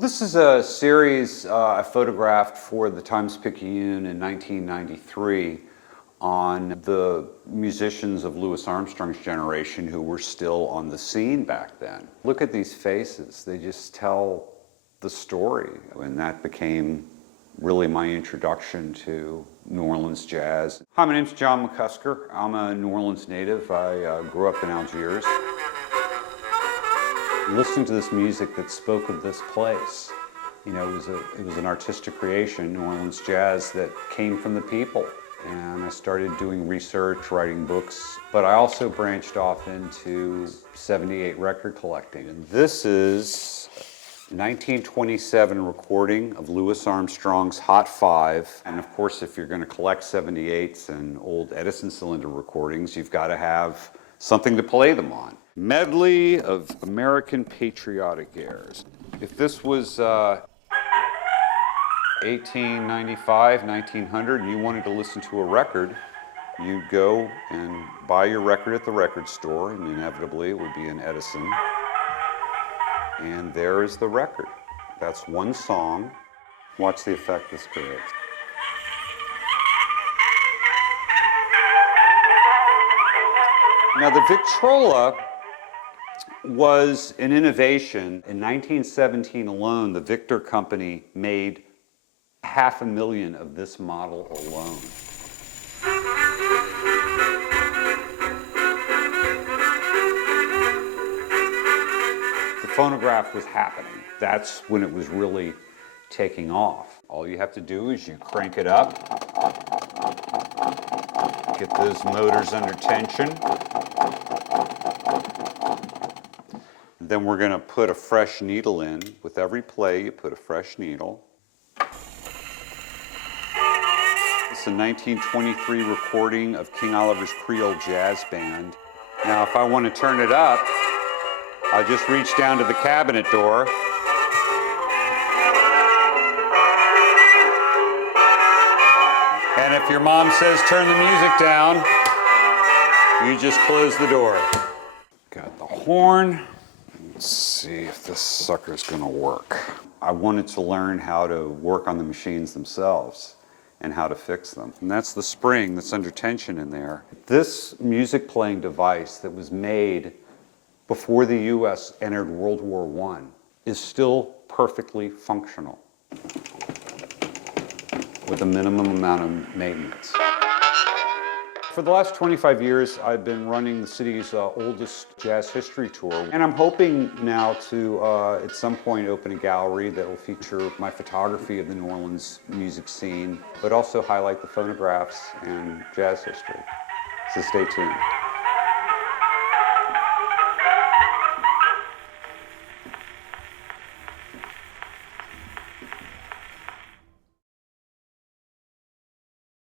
This is a series I photographed for the Times-Picayune in 1993 on the musicians of Louis Armstrong's generation who were still on the scene back then. Look at these faces, they just tell the story, and that became really my introduction to New Orleans jazz. Hi, my name's John McCusker. I'm a New Orleans native. I grew up in Algiers. Listening to this music that spoke of this place, you know, it was an artistic creation, New Orleans jazz, that came from the people. And I started doing research, writing books, but I also branched off into 78 record collecting. And this is 1927 recording of Louis Armstrong's Hot 5. And of course, if you're going to collect 78s and old Edison cylinder recordings, you've got to have something to play them on. Medley of American patriotic airs. If this was 1895, 1900, and you wanted to listen to a record, you'd go and buy your record at the record store, and inevitably it would be an Edison. And there is the record. That's one song. Watch the effect this creates. Now the Victrola was an innovation. In 1917 alone, the Victor Company made 500,000 of this model alone. The phonograph was happening. That's when it was really taking off. All you have to do is you crank it up, get those motors under tension. Then we're going to put a fresh needle in. With every play, you put a fresh needle. It's a 1923 recording of King Oliver's Creole Jazz Band. Now, if I want to turn it up, I just reach down to the cabinet door. And if your mom says turn the music down, you just close the door. Got the horn. Let's see if this sucker's gonna work. I wanted to learn how to work on the machines themselves and how to fix them. And that's the spring that's under tension in there. This music playing device that was made before the US entered World War I is still perfectly functional with a minimum amount of maintenance. For the last 25 years, I've been running the city's oldest jazz history tour, and I'm hoping now to, at some point, open a gallery that will feature my photography of the New Orleans music scene, but also highlight the phonographs and jazz history. So stay tuned.